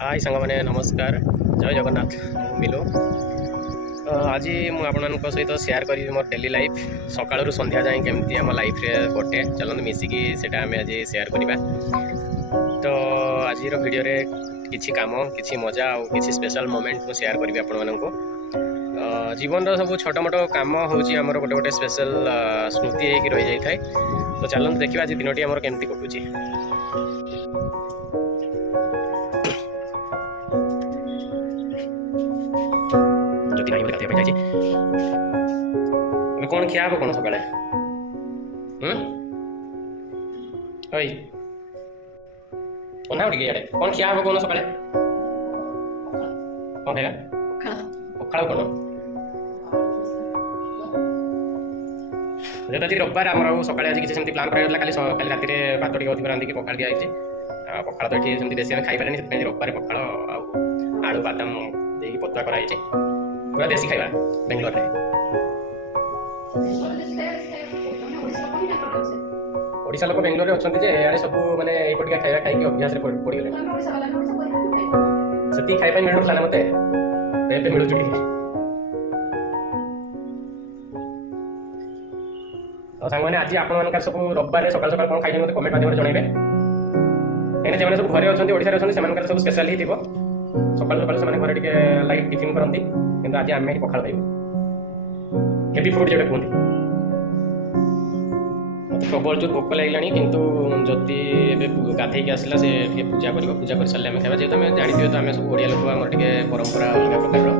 हाय सांग मैंने नमस्कार जय जगन्नाथ मिलो आज मुझे सहित सेयार करी मोर डेली लाइफ सकाळु संध्या जाए केमती आम लाइफ रे कटे चलते मिसिकी सेटा आम आज सेयार करवा। तो आज वीडियो रे किछि काम किछि मजा और किछि स्पेशल मोमेंट को सेयार करी आपण मानक। जीवन सब छोट मोट काम होची हमर गोटे गोटे स्पेशल स्मृति होगी रही जाए। तो चलते देखिए आज दिनटी आमर केमती कटुची। कौन खिया कौन सकाଳେ अना टे इे कौन खिया हम कौन सकाଳେ कौन खाइबा पखाड़ कौन जेटा जी रविवार आम सकाଳେ आज किसी प्लान कराला काली राति में भात टे अधिक रांधिक पखाड़ दिखाई पखाड़ तो ये देसी आम खाई पारे रविवार पखाड़ आलू बादाम देकी पतुआ कराई पूरा देसी खाइबा बेंगलोर रे। ओडिशा लोक बेंगलोर अच्छा यार सब मैंने यपटिका खाଇବା खाई अभ्यास पड़गले से खाଇବା मिलूला ना मत मिलू सांग मैंने आज आप सब रविवार सकाल सकाल कौन खाई मत कमेंट माध्यम जनइबे कहीं जो सब घरे अच्छा ओडिशा सब सब स्पेशल ही सकाल सकाल से घरे लाइट टिफिन करती कि आज आम पखाड़ खाइबू हेवी फूड जो कहते प्रबल जो भोक लगे किंतु जदि गाधे आसला से पूजा कर सारे आम खावा जेहतु आम जानते तो आम सब ओडिया लोक आम परंपरा अलग प्रकार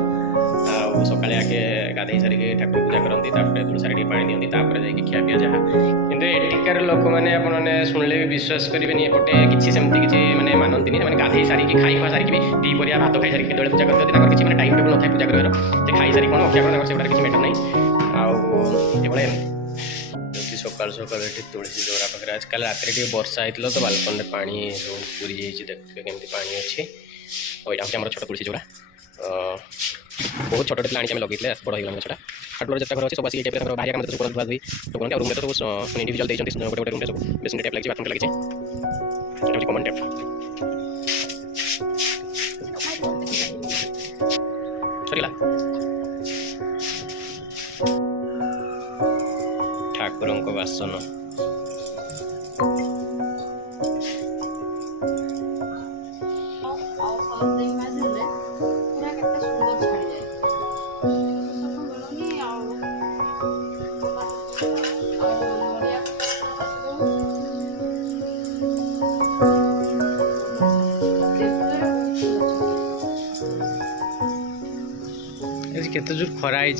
सकाले आगे गाधे सारिक ठाकुर पूजा करती तुलसी पा दिखती जाकि खिया पिया जहाँ कि एटिकार लोक मैंने शुणिले भी विश्वास करेंगे एपटे किसी सेमती किसी मैंने मानती गाधे सारिक खाई खुआ सारिक भी दीपरिया भात खाई सारिक केतने पूजा करते किसी मैंने टाइम टेबल न था पूजा कर खाई सारी कौन अखिया कौन से किसी मैटर ना आए सकाल सकाल तुलसी चौरा पाखे आजकल रात वर्षा होता तो बालकन में पानी पूरी देखिए केमती पानी अच्छी आम छोट तुलसी चौरा बहुत छोटे आनी आम लगे बड़ हो गला हाटुआ जितना घर अच्छे सब आसिक बाहर काम सब धुआ धुई सब करते रूम में तो सब इंडिविजुअल देते गोटे गोटे रूम में सब बेसिन टैप लगी बाथरूम लगी कमन टैप सरीला ठाकुर बासन केते जोर खरा है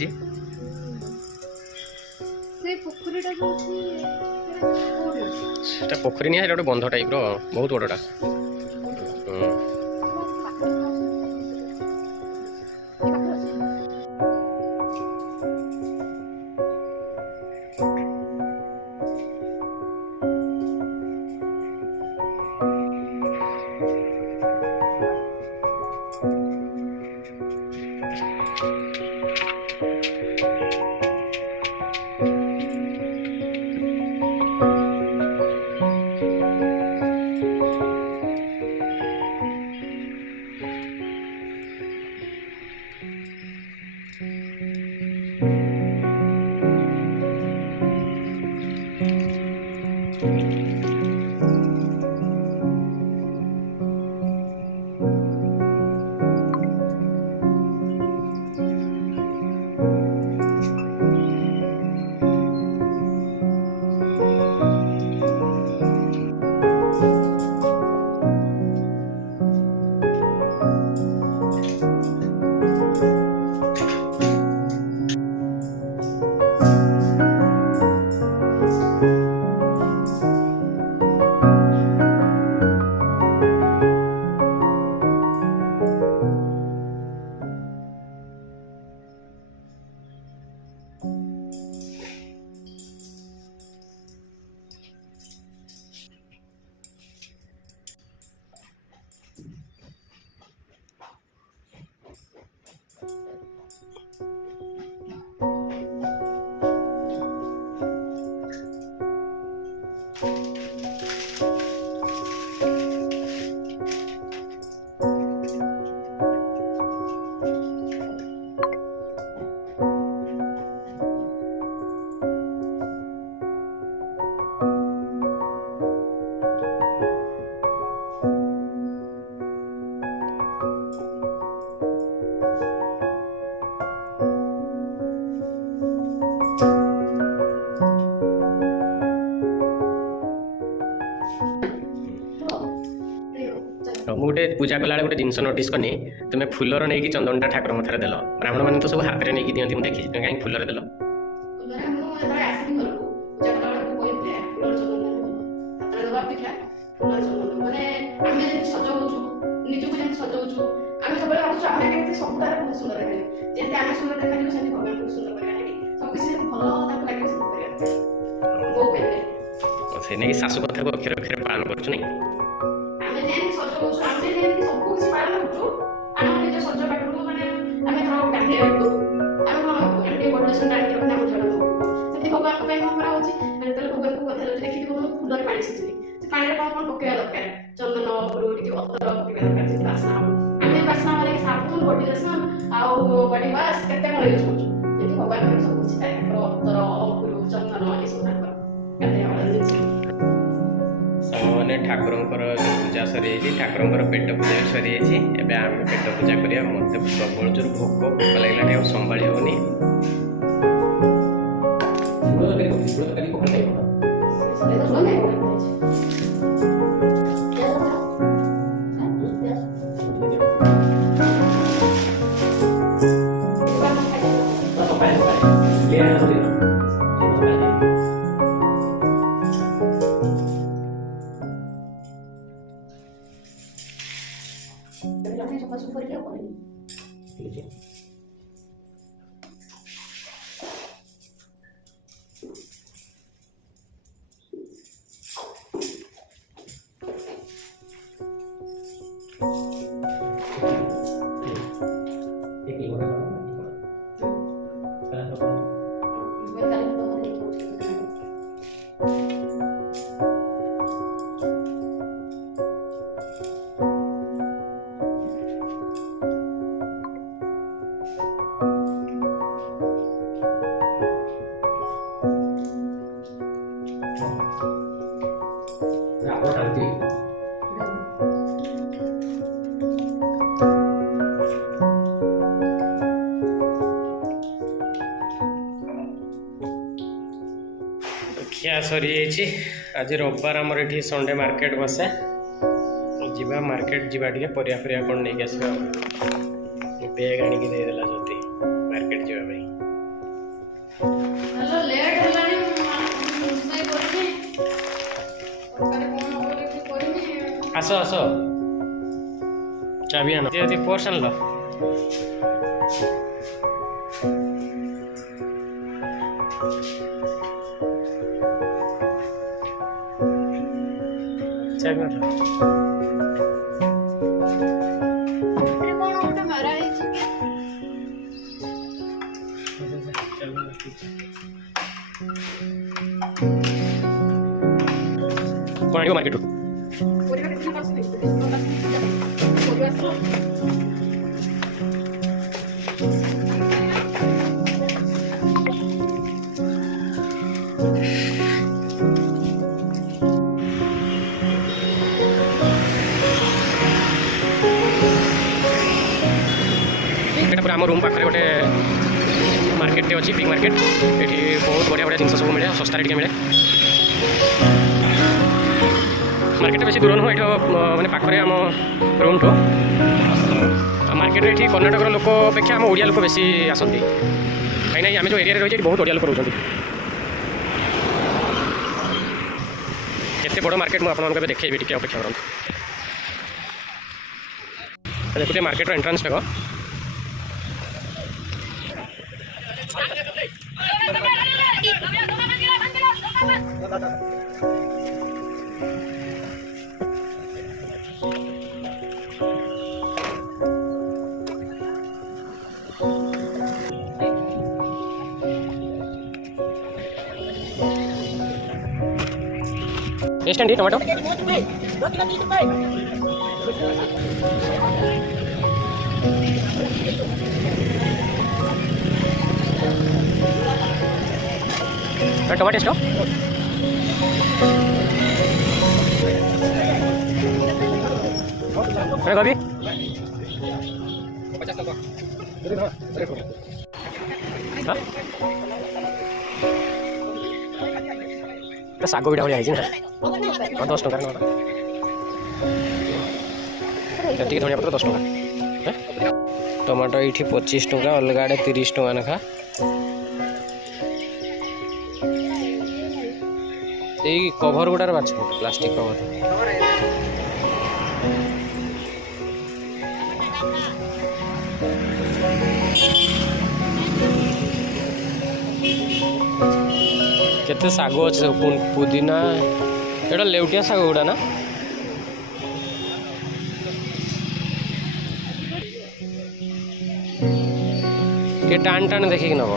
पोखरी नहीं गोटे बंध टाइप बहुत बड़टा गोटे पूजा कला गोटे जिनस नोटिस कनी तुम्हें फुलर नहीं चंदनटा ठाकुर मथार देल ब्राह्मण मैंने तो सब हाथ में नहीं दिखती मुझे देखी कहीं फुलर देल से नहीं शाशु कथा को अक्षर अक्षर पालन कर मैंने ठाकुर पूजा सरी ठाकुर पेट पूजा सरी एवं आम पेट पूजा करा मत प्रबल जोर भोक भोक लगे संभाली होनी खिया सरी आज रविवार आमर ये संडे मार्केट बसे जीवा मार्केट जीवा टे परिया फरिया कौन नहीं आस बैग आनिक देदेला ज्योति मार्केट जावाई आस आस चाबी आन ज्योति पर्स आन कौन मार्केट आम रूम पाखे गोटे मार्केट अच्छी बिग मार्केट ये बहुत बढ़िया बढ़िया जिन सब मिले सस्ता टे मिले मार्केट बेसी दूर नुह ये मैंने पाखे आम रूम ठू मार्केट ये कर्णाटक लोक अपेक्षा आम ओडिया लोक बेसी आसती कहीं आम जो एरिया रही बहुत ओडिया लोक रोच केते बड़ मार्केट मुझे देखी टे अपेक्षा कर देखते मार्केट एंट्रांस देख एष्टंडी टमाटो टमाटो ಎಷ್ಟು गोभी 50 ଶାଗ ବିଡ଼ା ଭଳିଆ ହେଇଛି ନା 10 ଟଙ୍କାର ନଅଟା ये धनिया पत्र 10 टका टमाटो ये 25 टका अलग आड़े 30 टका नेखा ये कभर गुडार बाछ प्लास्टिक कभर केते साग अच्छे पुदीना एटा लेउटिया साग गुड़ा ना के टाण टाण देखिक नब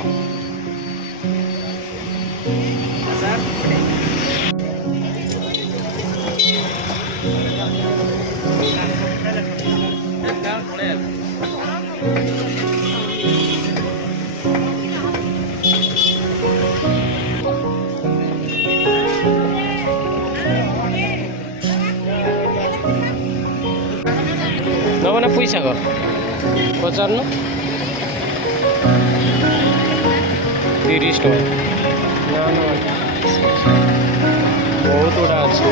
नब ना पुई शाग पचार न 30 टका ना ना बहुत गुड़ा अच्छे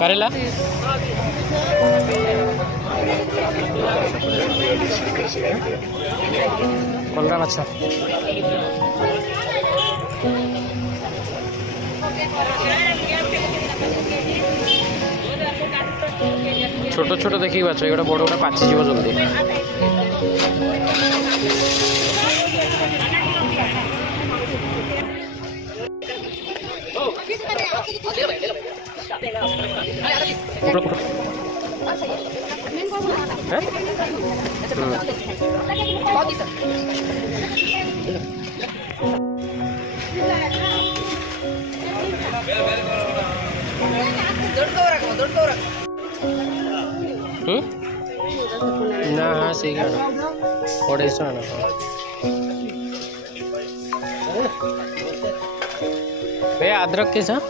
करेला कलरा अच्छा छोट छोट देखिए बाछ ये बड़ बड़ा पाची जीव जल्दी ना हाँ सही पड़े भैया अदरक के साथ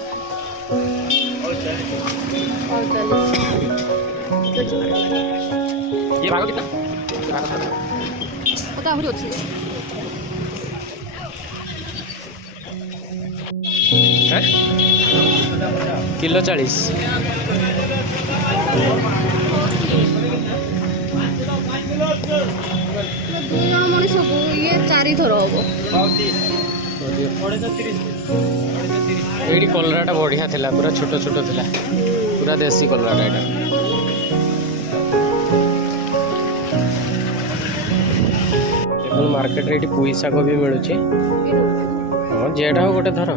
ये भागो कितना पता हो रही है किलो 40 मनीष ये 4 थर हम ये कलराटा बढ़िया थिला पूरा छोट छोट थिला पूरा देसी कलराटा एटा देखो मार्केट रे पुई शाग भी मिलू हाँ जेटा हो गोटे थर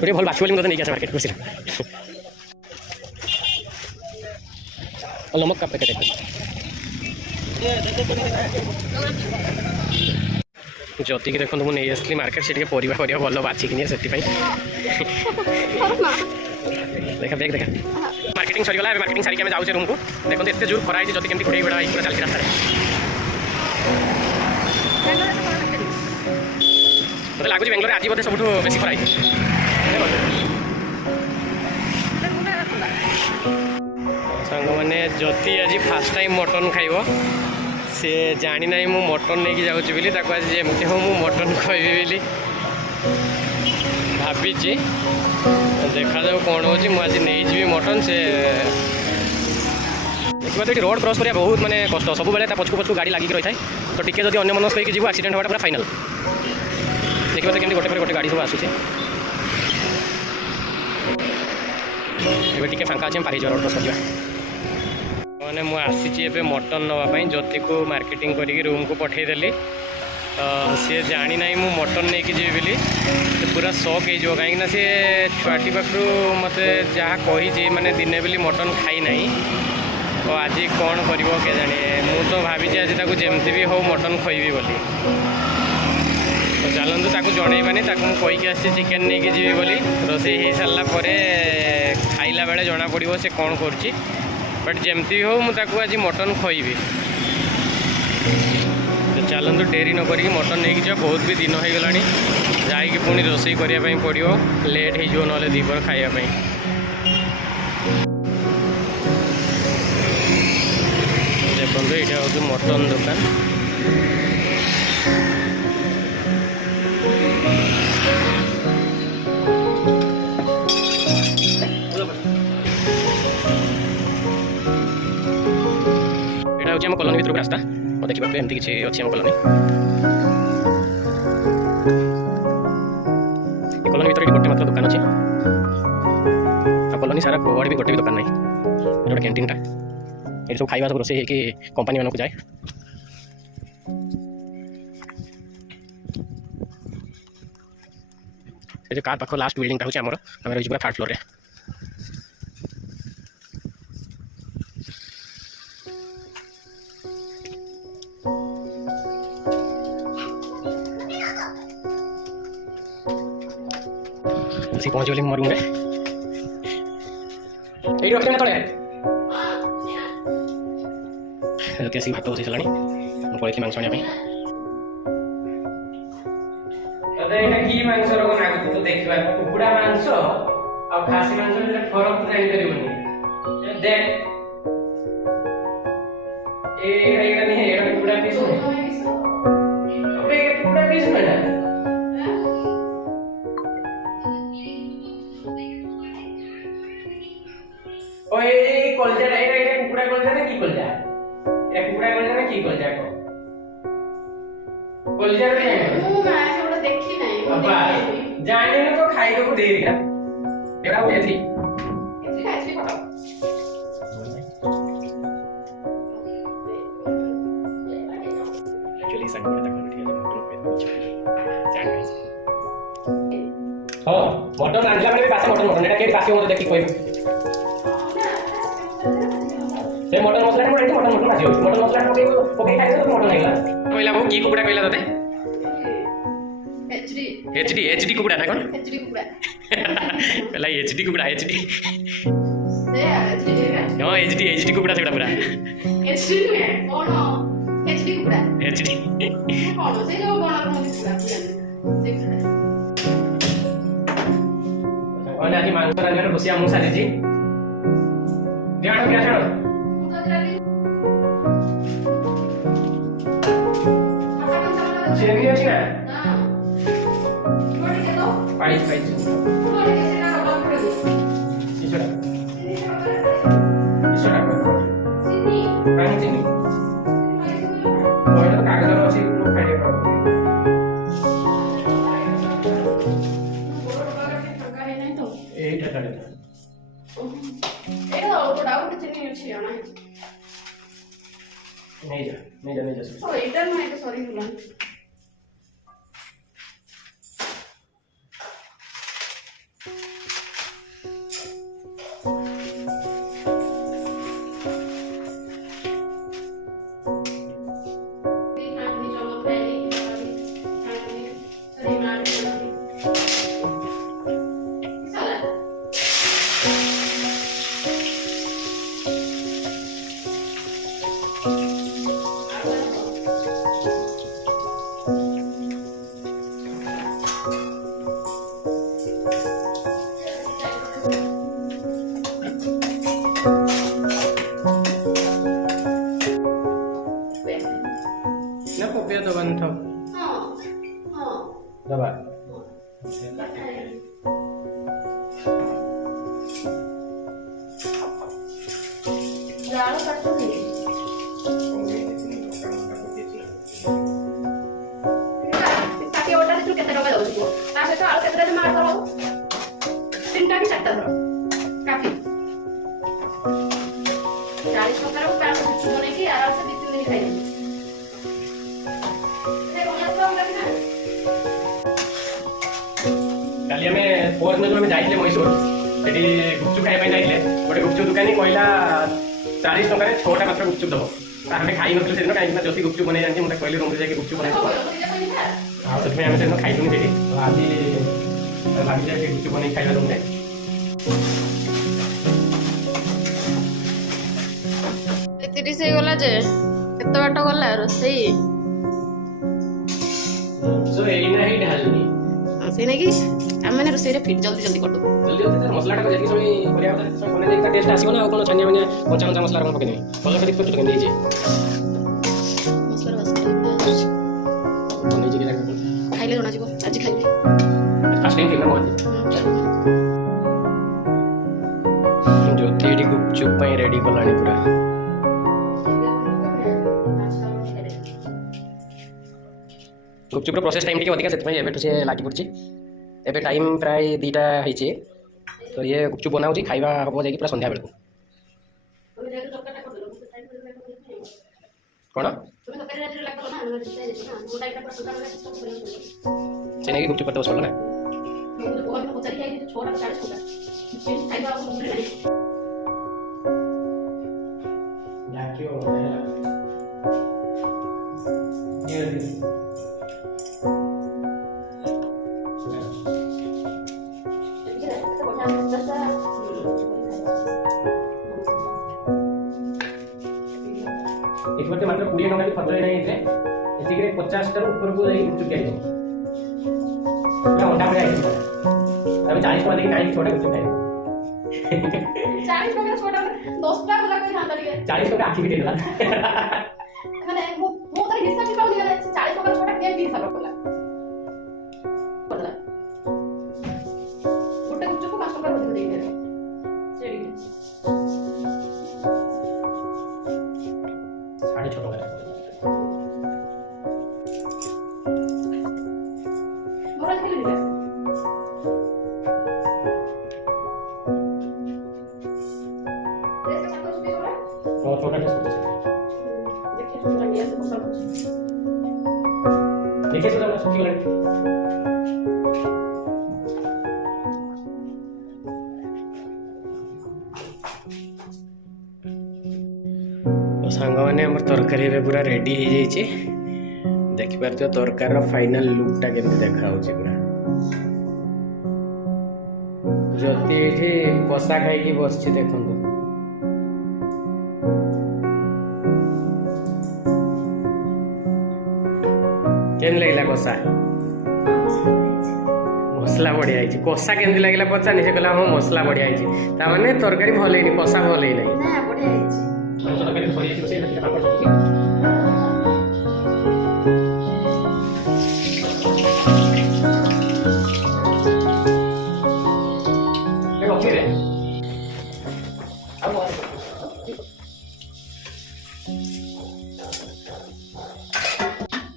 गोटे भल बाछी बोली नहीं मार्केट खुशी नमक का पैकेट जति देखो मुझे नहीं आसली मार्केट से परिया परिया भल बाछिक से देखा देख देखा मार्केटिंग सरीगला मार्केटिंग सारिक जाऊे रूम को देखो एत जोर खरा जब कमी घोड़े बेड़ा पूरा चलती रास्ता मतलब लगुच बेंगलोर आज बोधे सब बेस खरा सांग मैंने जति आज फास्ट टाइम मटन खाइब सी जानी ना मु मटन नहीं जाऊँगी बोली आज जमी हो मु मटन खाइबी बोली भावी देखा जाऊ कौन हो आज नहीं मटन से देखा तो रोड क्रॉस करा बहुत माने कष्ट सब बेले पछकू पछकू गाड़ी लगिक रही है तो टिके जब अन्य मनस्क होगी एक्सीडेंट होगा पूरा फाइनाल देखा तो केमती गोटे पर गोटे गाड़ी सब आसूचे टे फांका अच्छे पारि रोड क्रॉस कर मैंने मुझे मटन नापी ज्योति को मार्केटिंग करके रूम को पठेदेली सी जानी ना मु मटन नहीं कि जी बोली पूरा शौक हो कहीं सी छुआटी पाखु मत जहाँ कही मैंने दिने बोली मटन खाई ना तो आज कौन कर जाने मु तो भावी आज जमती भी हो मटन खुएबी बोली तो चलतु ताकू जनइबानी कहीकि आसी चिकेन नहीं कि जी बोली रोसे हो सारा खाइला बेले जना पड़ो से कौन कर बट जमती भी हो मुझे आज मटन खुएबी तो चलतु डेरी न करी मटन नहीं जा बहुत भी दिन हो गला जाकि पुणी रोसई करने पड़ो लेट हो ना दीपर खायापी देखो ये हूँ मटन दुकान यहाँ हूँ आम कॉलोनी भर रास्ता और देखा एमती किसी अच्छी आम कॉलोनी कॉलोनी भर गोटे मात्र दुकान अच्छे कॉलोनी सारा कड़े भी गोटे भी दुकान नहीं गोटे कैंटीनटा ये सब खाଇବା सब रोसे कि कंपनी मानक जाए जो कार पाख लास्ट बिल्डिंगटा हूँ आमर आम रही पूरा थर्ड फ्लोर रे पहुंच गली मो रूम रे ये रखते ना तले आसिक भात बसई सारा पड़ी मांस आने कि मांस तो देखा कुकुड़ा मांस आ खासी मांस फरक जानी देख कुकुड़ा पीस कुकुड़ा पीस ना कलजा कुकुड़ा कलजा ना कि कलजा या कुकुड़ा कलजा ना कि कलजा को कलजा रे मु मां से बड़ा देखी नहीं बाबा जाने न तो खाई को दे दिया एड़ा उठेथी एथी खाइसी पता एक्चुअली संग में तक ठीक है हां मटन आंजला में पासे मटन एटा के पासे मत देखि कोई से मटन मसला ने मटन मटन भाजी हो मटन मसला पके खाइ तो मटन आइला कहला वो की कुकुड़ा कहला तते एचडी कुकुड़ा ना कोन एचडी कुकुड़ा कहला एचडी कुकुड़ा एचडी से एचडी हां एचडी कुकुड़ा सेटा पूरा एचडी में कोन एचडी कुकुड़ा एचडी कोन से जो कोन कुकुड़ा और आज मांस रांधे रोसिया मु साजी जी ध्यान क्या छाड़ो चेनी अच्छी ना हां थोड़ी के दो पाई पाई थोड़ी के सेना रबा कर दे इसरा चीनी पानी चीनी और तो कागज रो सी लोग खाए पर बोरो बागा के ठका है नहीं तो ए ठका है ए तो डाउट चीनी अच्छी आना है नहीं जा ओ इधर में तो सॉरी बोला पोस्ट में जाइए मैसूर सेठी गुपचुप खाଇବା ପାଇଁ ଯାଇଥିଲେ ଗୋଟେ ଗୁପଚୁପ ଦୋକାନୀ କହିଲା 40 ଟଙ୍କାରେ 6ଟା ମାତ୍ର ଗୁପଚୁପ ଦବ ଆମେ ଖାଇ ନଥିଲୁ ସେଦିନ କାହିଁକି ନା ଯଦି ଗୁପଚୁପ ବନେଇ ଜାଣିଛି ମୁଁ ତାକୁ କହିଲି ରୁମରେ ଯାଇକି ଗୁପଚୁପ ବନେଇ ଆଉ ସେଥିପାଇଁ ଆମେ ସେଦିନ ଖାଇଲୁନି ସେଠି ଆଜି ଭାବିଛି ସେ ଗୁପଚୁପ ବନେଇ ଖାଇବା ରୁମରେ। ତିରିଶ ହେଇଗଲା ଯେ କେତେ ବାଟ ଗଲା ରୋଷେଇ ଏଇନା ହିଁ ଢାଲନି ସେଇ ନାଇଁ କି ଆମେ ମାନେ ରୋଷେଇରେ ଫିଟ୍ ଜଲ୍ଦି ଜଲ୍ଦି କରିଦେବୁ ଜଲ୍ଦି ଜଲ୍ଦି ମସଲାଟା ଯେତିକି ସମୟ କରିବା କଥା ସେତିକି ସମୟ ବନେଇ ଦେଇକି ତା ଟେଷ୍ଟ ଆସିବ ନା ଆଉ କ'ଣ ଛାନିଆ ମାନେ କଞ୍ଚା କଞ୍ଚା ମସଲା କ'ଣ ପକେଇଦେବି ଭଲ କରି କରୁଛୁ କେମିତି ହେଇଛି ମସଲାର ବାସ୍ନା ବନେଇଛି କି ଖାଇଲେ ଜଣାଯିବ ଆଜି ଖାଇବି ଫାଷ୍ଟ ଟାଇମ୍ ଖାଇବା ମୁଁ ଜ୍ୟୋତି ଏଠି ଗୁପଚୁପ ପାଇଁ ରେଡି କଲାଣି ପୁରା। ଗୁପଚୁପର ପ୍ରୋସେସ୍ ଟାଇମ୍ ଟିକେ ଅଧିକା ସେଥିପାଇଁ ଏବେଠୁ ସେ ଲାଗି ପଡ଼ିଛି ଏବେ ଟାଇମ୍ ପ୍ରାୟ 2ଟା ହେଇଛି ତ ଇଏ ଗୁପଚୁପ ବନାଉଛି ଖାଇବା ହେବ ଯାଇକି ପୁରା ସନ୍ଧ୍ୟା ବେଳକୁ। କ'ଣ ସେ ନେଇକି ଗୁପଚୁପ କରିତେ ବସିଗଲା ନା ଏଥିରେ ମାତ୍ର 20 ଟଙ୍କା ବି ଖର୍ଚ୍ଚ ହେଇନାହିଁ ଏଥିରେ 50ଟାରୁ ଉପରକୁ ଯାଇ ଗୁପଚୁପ ଖାଇବ ପୁରା ଅଣ୍ଡା ଭଳିଆ ହେଇଛି ଆମେ 40 ଟଙ୍କା ଦେଇକି କାହିଁକି 6ଟା ଗୁପଚୁପ ଖାଇବ 40 ଟଙ୍କା 6ଟା 10ଟା ଗଲା କହି ଥାନ୍ତା ଟିକେ 40 ଟଙ୍କା ଆଖି ପିଟେଇଦେଲା ମାନେ ମୁଁ ତ ହିସାବ ବି ପାଉନି 40 ଟଙ୍କା 6ଟା କେମିତି ହିସାବ କଲା ଗୋଟେ ଗୁପଚୁପ 5 ଟଙ୍କା ଅଧିକ ଦେଇଦେଲେ ସେଠି 6.5 ଟଙ୍କା मोरा खेल दिया टेस्ट अच्छा कुछ भी हो रहा है और छोटा टेस्ट देखिए सुंदर गया तो सब कुछ देखिए सुंदर सुखी वाला सांग मैंने आम तरकारी पूरा रेडी हो जाइए देखिपार तरकार फाइनल लुकटा केमती देखा पूरा जदि ये कषा खाई बस देखु केम लगे कषा मसला बढ़िया कषा केमती लगे पचानी से कहला हाँ मसला बढ़िया ताने तरकारी भल है कषा भल है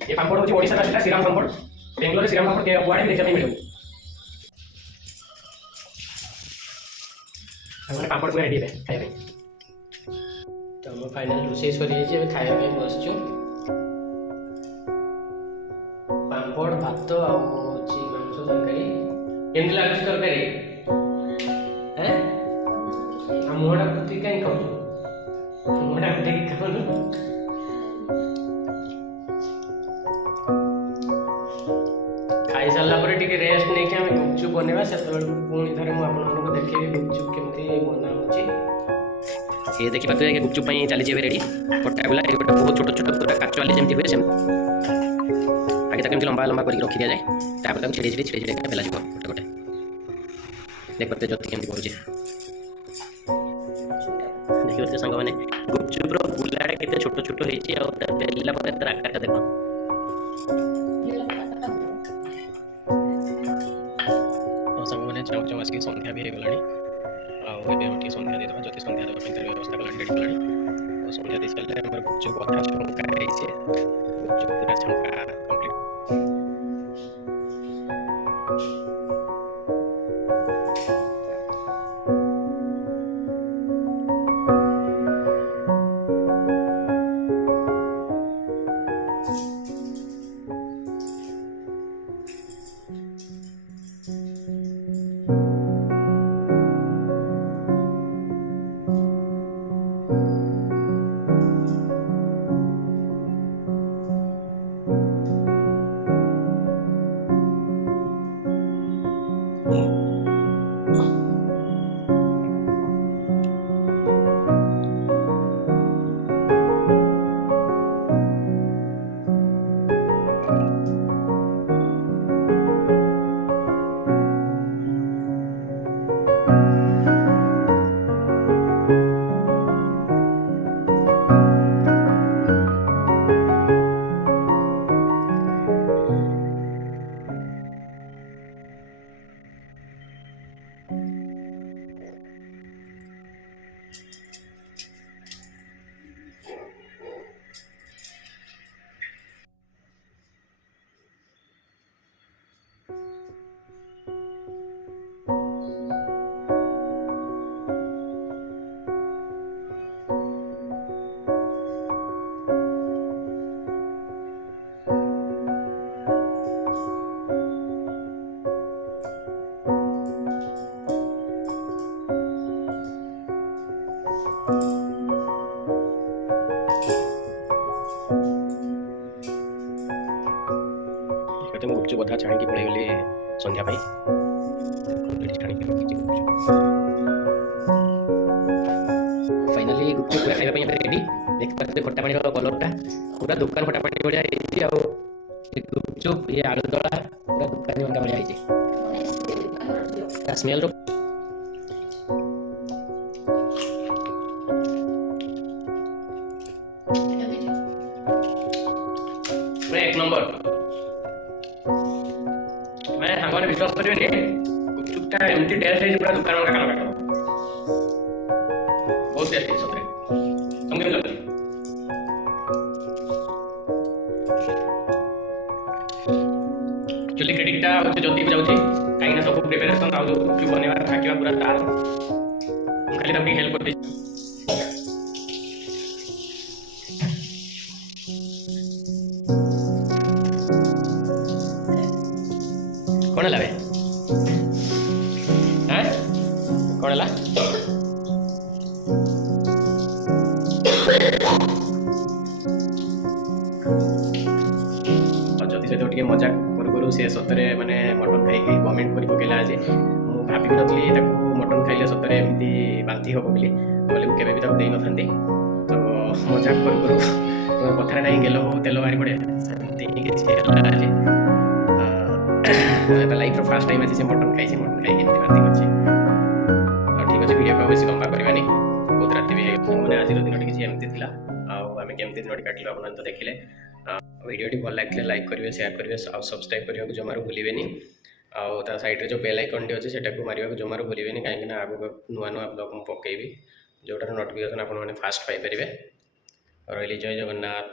ये पापड़ होची ओडिसा का श्रीराम पापड़ बेंगलोर श्रीराम पापड़ के गुआड़े देखने मिले हमने पापड़ पूरा रेडी है खाइबे तो हम फाइनल रोषे सरी जे खाइबे पे बसछु पापड़ भात आ होची मांस तरकारी केमती लागछ तरकारी हैं हम मोडा कुटी काई खाऊ मोडा कुटी खाऊ खाई सारा पर टिके रेस्ट नहीं कि हमें गुपचुप बनवा से पुणी थे मुझे देखेबी गुपचुप केमती बना ये देखी पाते हैं गुपचुप चली रेडी कटा गला ये गोटे बहुत छोट छोट पूरा काचुआली जमी हुए आगे तक लंबा लंबा करके रखी दि जाए तापर छिड़े छिड़े छिड़े छिड़े फेला गोटे गोटे देख पाते ज्योति केमती करुचे देखिए पाते सांग मैंने गुपचुप्र बुलाड़ा के छोट छोट होता बेला पर आकार देख सांग मैंने चाहूँ चाहूँ आसिक सन्ध्या भी होगा आगे सन्ध्या देदेबा जति सन्ध्या देवा व्यवस्था कला रेडी कला सन्ध्या दे सारे आम गुपचुप अधा छंका गुपचुप पूरा छंका कम्प्लीट कहते मैं गुपचुप अधा छाणी पड़े गली संध्या फाइनाली गुपचुप पूरा खाଇବା ପାଇଁ रेडी देख पाते खट्टा पानी कलरटा पूरा दुकान खट्टा पानी बढ़िया है गुपचुप ये आलू दला पूरा दुकान में बढ़िया है स्मेल एक नंबर मैं हमारे विश्वास करिए गुपचुपटा एमती टेस्ट है पूरा दुकान में खाना बैठो बहुत टेस्ट है सतरे तुमके भी लगती चलिए क्रेडिट टा होते ज्योति जाउची काई ना सब प्रिपरेशन आउ जो गुपचुप बनेवा थाकिवा पूरा तार खाली तमकी हेल्प कर दे कौन लावे हैं कौन ला जदि से टिके मजा करू से सतरे माने मटन खाई कमेंट कर पकेला आज मु भाभी नथली ताको मटन खाइले सतरे एमती बांती हो बोली बोले मु केबे भी ताको देई नथांती तो मजाक करू कथा नहीं गेलो तेल मारी पड़े सेमती के आज लाइफ फर्स्ट टाइम अच्छे मटन खाई बांती कर ठीक अच्छे वीडियो को बेस लंबा करवानी बहुत राति भी मैंने आज दिन किसी एमती थी आम केमती दिन काटल आप तो देखिले वीडियो भल लगे लाइक करेंगे शेयर करेंगे सब्सक्राइब करने को जमार भूलें आ साइड जो बेल आइकन टी अच्छे से मारे जमार भूलें कहीं आगे नुआ नुआ ब्लॉग मुझे पकेबी जोटार नोटिफिकेशन आपने फास्ट पाइपर रही जय जगन्नाथ।